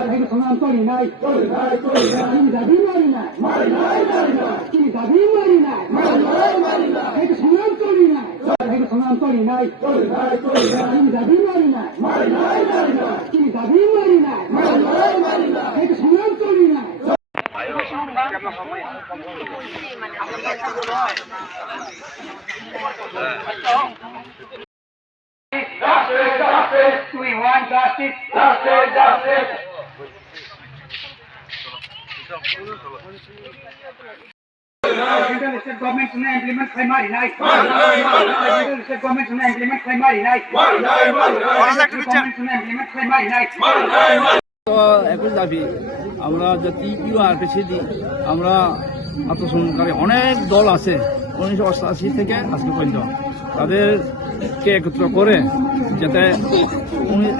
সমান্তরি নাই তিনি দাবি মারি নাই তিনি দাবি মারি নাই এটা সমান্তরি নাই এটা সমান্তরি নাই তিনি দাবি মারি নাই তিনি দাবি মারি নাই এটা সমান্তরি নাই We want justice. আমরা জাতি ইউ আর পিছিয়ে আমরা আত্মসমকারী অনেক দল আছে উনিশশো অষ্টাশি থেকে আজকে পর্যন্ত তাদেরকে একত্র করে যাতে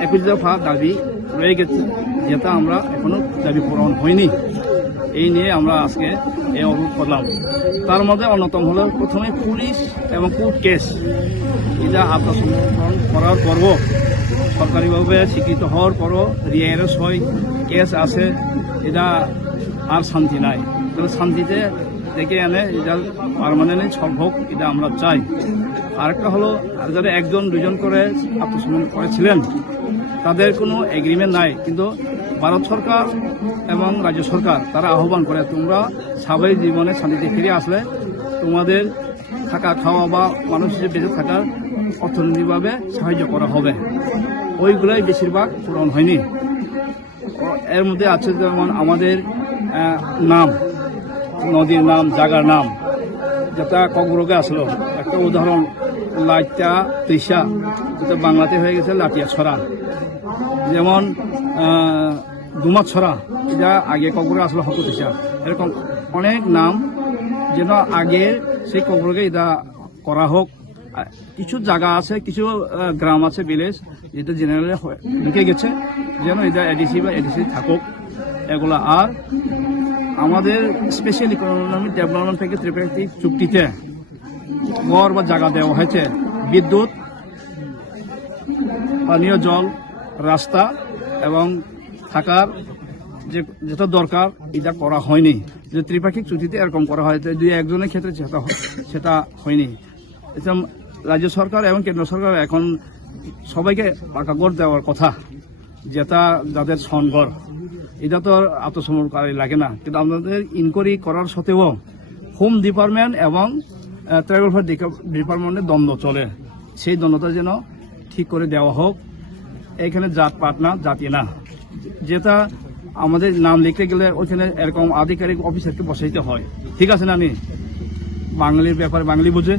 একুশ দাবি রয়ে গেছে যেটা আমরা এখনও দাবি পূরণ হয়নি। এই নিয়ে আমরা আজকে এই অবরোধ করলাম তার মধ্যে অন্যতম হলো প্রথমে পুলিশ এবং কোর্ট কেস। এটা আত্মসমর্পণ করার পর্ব সরকারিভাবে স্বীকৃত হওয়ার পরও রিয়ারেস হয় কেস আছে, এটা আর শান্তি নাই। তাহলে শান্তিতে ডেকে এনে এটা পারমানেন্ট সলভ হোক, এটা আমরা চাই। আরেকটা হলো যারা একজন দুজন করে আত্মসমর্পণ করেছিলেন, তাদের কোনো এগ্রিমেন্ট নাই। কিন্তু ভারত সরকার এবং রাজ্য সরকার, তারা আহ্বান করে, তোমরা স্বাভাবিক জীবনে শান্তিতে ফিরে আসলে। তোমাদের থাকা খাওয়া বা মানুষের বেঁচে থাকার অর্থনৈতিকভাবে সাহায্য করা হবে। ওইগুলোই বেশিরভাগ পূরণ হয়নি। এর মধ্যে আছে যেমন আমাদের নাম, নদীর নাম, জাগার নাম। যেটা ককবরকে আসলো। একটা উদাহরণ লাইটা তৈসা যেটা বাংলাতে হয়ে গেছে লাটিয়া ছড়া যেমন দুমাত ছড়া এটা আগে ককবরে আসলে হকু তৈসা এরকম অনেক নাম যেন আগে সেই কবরকে এটা করা হোক। কিছু জায়গা আছে, কিছু গ্রাম আছে, ভিলেজ, যেটা জেনারেলি ঢুকে গেছে, যেন এটা এডিসি বা এডিসি থাকুক। এগুলো আর আমাদের স্পেশাল ইকোনমিক ডেভেলপমেন্ট থেকে ত্রিপাক্ষিক চুক্তিতে ঘর বা জায়গা দেওয়া হয়েছে। বিদ্যুৎ, পানীয় জল, রাস্তা এবং থাকার যে যেটা দরকার, এটা করা হয়নি। যে ত্রিপাক্ষিক চুক্তিতে এরকম করা হয়েছে দুই একজনের ক্ষেত্রে সেটা সেটা হয়নি। এটা রাজ্য সরকার এবং কেন্দ্র সরকার এখন সবাইকে পাকা ঘর দেওয়ার কথা, যেটা যাদের সনগর। এটা তো আত্মসমর্পণকারী লাগে না। কিন্তু আমাদের ইনকোয়ারি করার সত্ত্বেও হোম ডিপার্টমেন্ট এবং ট্রাইবাল ডিপার্টমেন্টের দ্বন্দ্ব চলে। সেই দ্বন্দ্বটা যেন ঠিক করে দেওয়া হোক। এখানে জাত পাট না, জাতি না। যেটা আমাদের নাম লিখতে গেলে ওইখানে এরকম আধিকারিক অফিসারকে বসাইতে হয়। ঠিক আছে না বাঙালির ব্যাপারে বাঙালি বুঝে,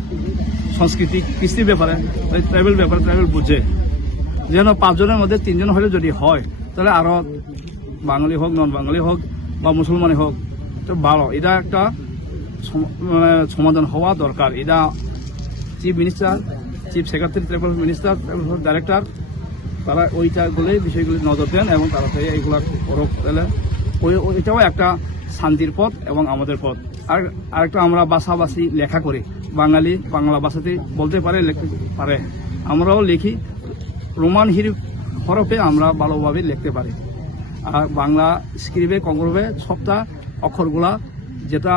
সংস্কৃতি কৃষ্টির ব্যাপারে ট্রাইবেল ব্যাপারে ট্রাইবেল বুঝে। যেন পাঁচজনের মধ্যে তিনজন হলে যদি হয়, তাহলে আরও বাঙালি হোক নন বাঙালি হোক বা মুসলমানই হোক, তো ভালো। এটা একটা মানে সমাধান হওয়া দরকার। এটা chief minister chief secretary tribal minister tribal director তারা ওইটাগুলি বিষয়গুলি নজর দেন এবং তারা সেই এইগুলা করুক তাহলে ওই এটাও একটা শান্তির পথ এবং আমাদের পথ। আর আরেকটা আমরা বাসাবাসি লেখা করি। বাঙালি বাংলা ভাষাতে বলতে পারে, লিখতে পারে। আমরাও লিখি। রোমান হির হরফে আমরা ভালোভাবে লিখতে পারি। আর বাংলা স্ক্রিপ্টে কংগ্রবে সবটা অক্ষরগুলা যেটা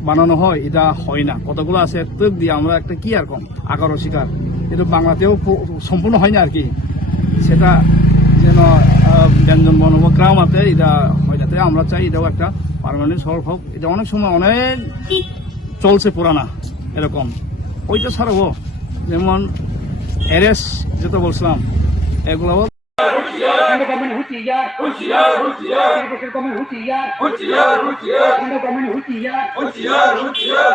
বানানো হয়, এটা হয় না। কতগুলো আছে তোক দিয়ে আমরা একটা কি আর কম? আকার শিকার। কিন্তু বাংলাতেও সম্পূর্ণ হয় না আর কি। সেটা যেন আহ, ব্যঞ্জন বর্ণ বা গ্রাম আছে এটা হয় যাতে আমরা চাই এটাও একটা পারমানেন্ট সলভ হোক। এটা অনেক সময় অনেক চলছে পুরানা এরকম। ওইটা ছাড়াও যেমন এরেস যেটা বলছিলাম এগুলো government হুঁশিয়ার Central government হুঁশিয়ার Central government হুঁশিয়ার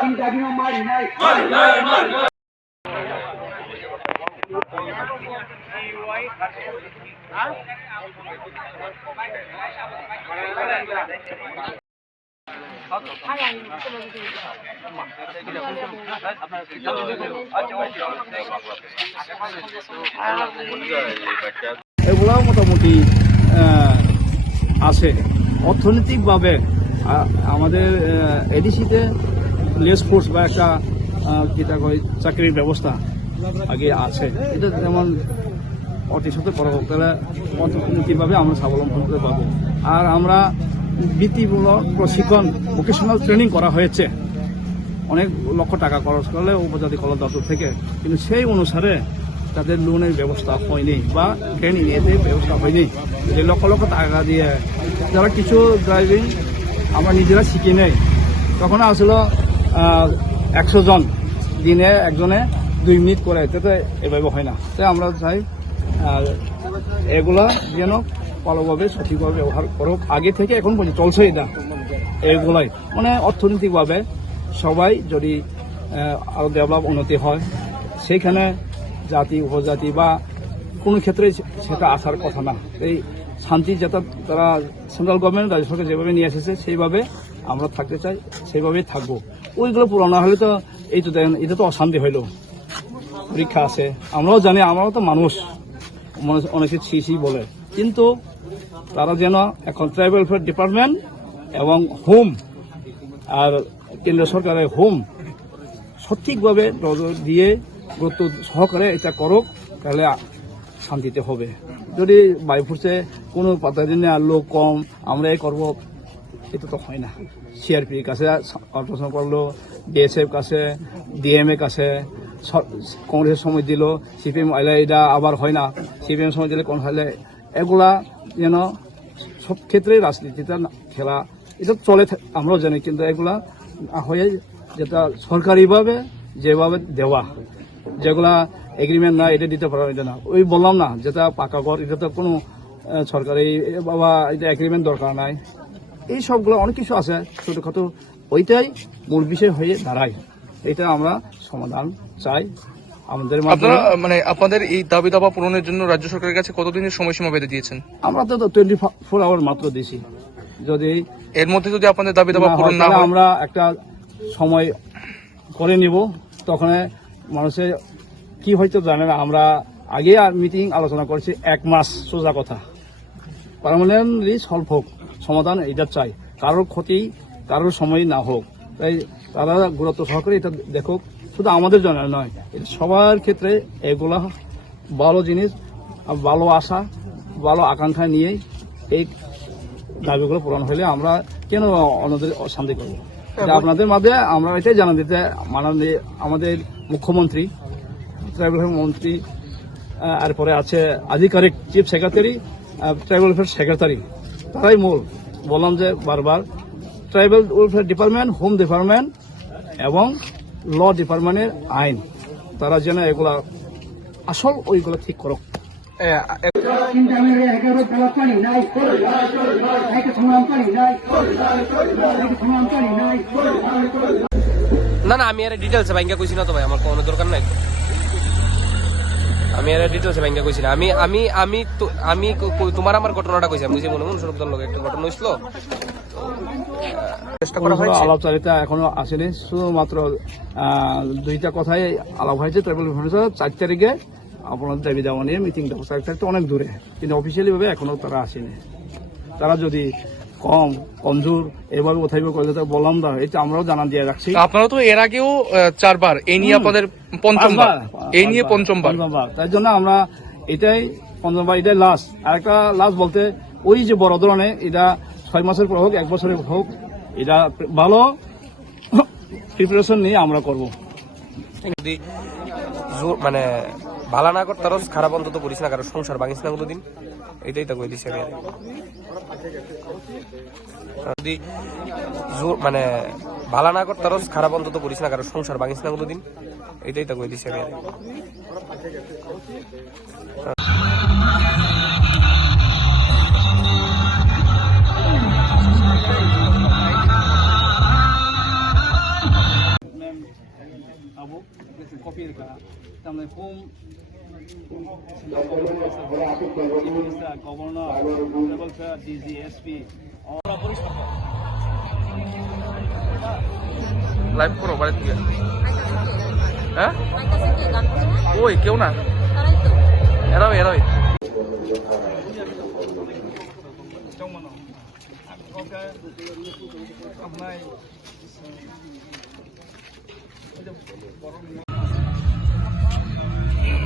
তিনি দাবি মারি নাই এগুলাও মোটামুটি আছে। অর্থনৈতিকভাবে আমাদের এডিসিতে লেস ফোর্স বা একটা কয় চাকরির ব্যবস্থা আগে আছে। এটা যেমন অতি সাথে হোক তাহলে অর্থনৈতিকভাবে আমরা স্বাবলম্বন করতে পারব? আর আমরা বৃত্তিমূলক প্রশিক্ষণ ভোকেশনাল ট্রেনিং করা হয়েছে। অনেক লক্ষ টাকা খরচ করলে উপজাতি কল্যাণ দপ্তর থেকে। কিন্তু সেই অনুসারে তাদের লোনের ব্যবস্থা হয়নি বা ট্রেনিং এতে ব্যবস্থা হয়নি। যে লক্ষ লক্ষ টাকা দিয়ে যারা কিছু ড্রাইভিং আমরা নিজেরা শিখি নেই। তখন আসলো একশো জন দিনে একজনে দুই মিনিট করে। এতে এভাবে হয় না। তাই আমরা চাই আর এগুলা যেন ভালোভাবে সঠিকভাবে ব্যবহার করুক। আগে থেকে এখন পর্যন্ত চলছে এটা। এগুলাই। মানে অর্থনৈতিকভাবে সবাই যদি আহ, আরও ডেভেলপ উন্নতি হয় সেইখানে জাতি উপজাতি বা কোনো ক্ষেত্রে সেটা আসার কথা না। এই শান্তি যেটা তারা সেন্ট্রাল গভর্নমেন্ট রাজ্য সরকার যেভাবে নিয়ে এসেছে সেইভাবে আমরা থাকতে চাই সেইভাবেই থাকব। ওইগুলো পূরণ না হলে তো এই তো দেখেন এটা তো অশান্তি হইল। পরীক্ষা আছে। আমরাও জানি আমরাও তো মানুষ। অনেকে ছি বলে। কিন্তু তারা যেন এখন ট্রাইবেল ওয়েলফেয়ার ডিপার্টমেন্ট এবং হোম আর কেন্দ্র সরকারের হোম সঠিকভাবে নজর দিয়ে গুরুত্ব সহকারে এটা করুক, তাহলে শান্তিতে হবে। যদি ফুটছে কোনো পাতা দিনে আর লোক কম, আমরা এই করব, এটা তো হয় না। সিআরপির কাছে অল্ট্রাসাউন্ড করল বিএসএফ কাছে ডিএমএ কাছে কংগ্রেসের সময় দিল, সিপিএম আইলে এটা আবার হয় না। সিপিএম সময় দিলে কোন হলে এগুলা যেন সব ক্ষেত্রে রাজনীতিটা খেলা, এটা চলে আমরাও জানি, কিন্তু এগুলা হয়ে যেটা সরকারিভাবে যেভাবে দেওয়া, যেগুলা এগ্রিমেন্ট না এটা দিতে পারো এটা না। ওই বললাম না, যেটা পাকা ঘর, এটা তো কোনো সরকারি বাবা এটা এগ্রিমেন্ট দরকার নাই। এই সবগুলো অনেক কিছু আছে, ছোটখাটো, ওইটাই মূল বিষয় হয়ে দাঁড়ায়। এটা আমরা সমাধান চাই আমাদের আপনারা মাধ্যমে মানে আপনাদের এই দাবি দাবা পূরণের জন্য রাজ্য সরকারের কাছে কতদিনের সময়সীমা বেঁধে দিয়েছেন? আমরা তো টোয়েন্টি ফোর আওয়ার মাত্র দিছি যদি এর মধ্যে যদি আপনাদের দাবি দাবা পূরণ না আমরা একটা সময় করে নিব। তখন মানুষের কি হয়তো জানে না আমরা আগে মিটিং আলোচনা করেছি এক মাস সোজা কথা। পারমানেন্টলি সলভ হোক সমাধান এটা চাই। কারোর ক্ষতি কারোর সময় না হোক। তাই তারা গুরুত্ব সহকারে এটা দেখুক। শুধু আমাদের জন্য নয় সবার ক্ষেত্রে এগুলা ভালো জিনিস ভালো আশা ভালো আকাঙ্ক্ষা নিয়ে এই দাবিগুলো পূরণ হলে আমরা কেন অন্যদের অশান্তি করব? আপনাদের মাঝে আমরা এটাই জানা দিতে মাননীয় আমাদের মুখ্যমন্ত্রী ট্রাইবেল মন্ত্রী আহ, আর পরে আছে আধিকারিক chief secretary tribal welfare secretary. তারাই মূল। বললাম যে বারবার tribal welfare department home department এবং ল ডিপার্টমেন্টের আইন। তারা যেন এগুলা আসল ওইগুলো ঠিক করুক। না না, আমি আর ডিটেলস ভাইঙ্গা কইছি না তো ভাই, আমার কোনো দরকার নাই। আমি আর ডিটেলসে ব্যাংকে কইছি না আমি আমি আমি আমি তোমার আমার ঘটনাটা কইছি আমি যে মনে মনে সরকার লোক একটা ঘটনা হইছিল চেষ্টা করা হয়েছে। আলাপচারিতা এখনও আসেনি। শুধুমাত্র দুইটা কথাই আলাপ হয়েছে ট্রাইবেল চার তারিখে আপনার দাবি দেওয়া নিয়ে মিটিং মিটিংটা চার তারিখ তো অনেক দূরে। কিন্তু অফিসিয়ালি ভাবে এখনও তারা আসেনি। তারা যদি কম কমজোর এভাবে উঠাইব করলে তো বললাম না এটা আমরাও জানা দিয়ে রাখছি। আপনারা তো এর আগেও চারবার এই নিয়ে আপনাদের পঞ্চমবার। এই নিয়ে। পঞ্চমবার। তাই জন্য আমরা এটাই পঞ্চমবার এটাই লাস্ট আর একটা লাস্ট বলতে ওই যে বড় ধরনের এটা ছয় মাসের পর হোক এক বছরের হোক এটা ভালো প্রিপারেশন নিয়ে আমরা করব। যদি মানে ভালো না করতে খারাপ অন্তত করিস না কারও সংসার ভাঙিস না কোনোদিন। এটাই তো কই দিছি যদি জোর- মানে ভালো না করতে খারাপ অন্তত করিস না কারও সংসার ভাঙিস না কোনোদিন এটাই তো কই দিছি আমি আর। Abu, copy ka. Tamne home governor welfare DGSP live করো বাড়ি থেকে হ্যাঁ? ওই কেউ না। এরাও এরাই trong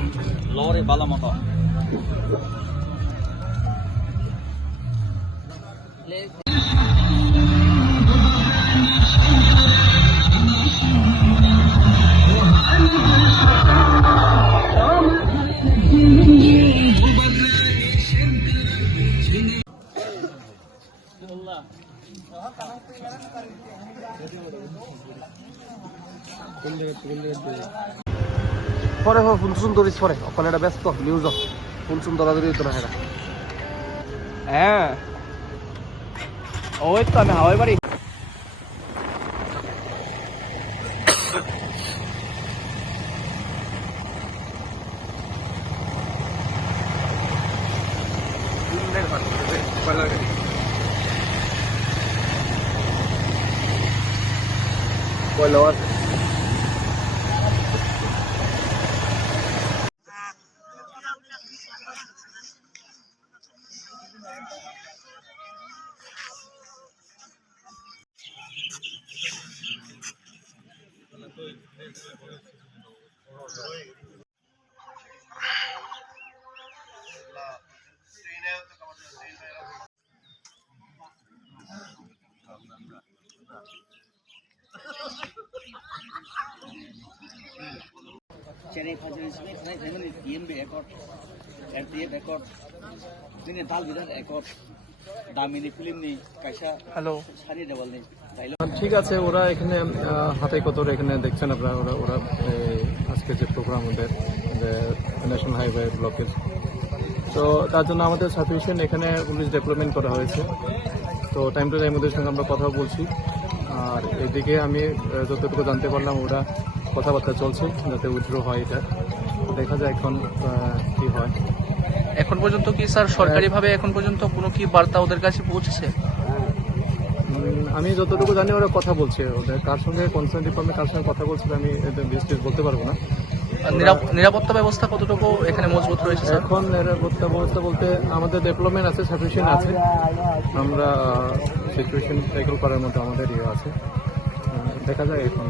nó ok hôm nay lore bala mata পরে পরে ফুলসুন দৌড়িস পরে। ওখানে এটা ব্যস্ত, নিউজ ফুলসুন আদরি দিত না হ্যাঁ। ওই তো আমি হাওয়াই বাড়ি। TMB RTF দামিনী ফিল্ম নেই কাইসা হ্যালো দেওয়াল নেই ঠিক আছে ওরা এখানে হাতে কতর এখানে দেখছেন আপনারা ওরা ওরা আজকে যে প্রোগ্রাম ওদের ন্যাশনাল হাইওয়ে ব্লকেজ তো তার জন্য আমাদের সাফিসিয়েন্ট এখানে পুলিশ ডেভেলপমেন্ট করা হয়েছে তো টাইম টু টাইম ওদের সঙ্গে আমরা কথা বলছি আর এদিকে আমি যতটুকু জানতে পারলাম ওরা কথাবার্তা চলছে যাতে উইথড্র হয় এটা। দেখা যায় এখন কি হয়। এখন পর্যন্ত কি স্যার সরকারিভাবে এখন পর্যন্ত কোনো কি বার্তা ওদের কাছে পৌঁছেছে? আমি যতটুকু জানি ওরা কথা বলছে ওদের। কার সঙ্গে কনসার্ন ডিপার্টমেন্ট কার সঙ্গে কথা বলছে আমি বিস্তৃত বলতে পারব না। নিরাপত্তা ব্যবস্থা কতটুকু এখানে মজবুত রয়েছে এখন নিরাপত্তা ব্যবস্থা বলতে আমাদের ডেভেলপমেন্ট আছে সাফিসিয়েন্ট আছে। আমরা সিচুয়েশন ট্যাকল করার মতো আমাদের ইয়ে আছে। দেখা যায় এখন।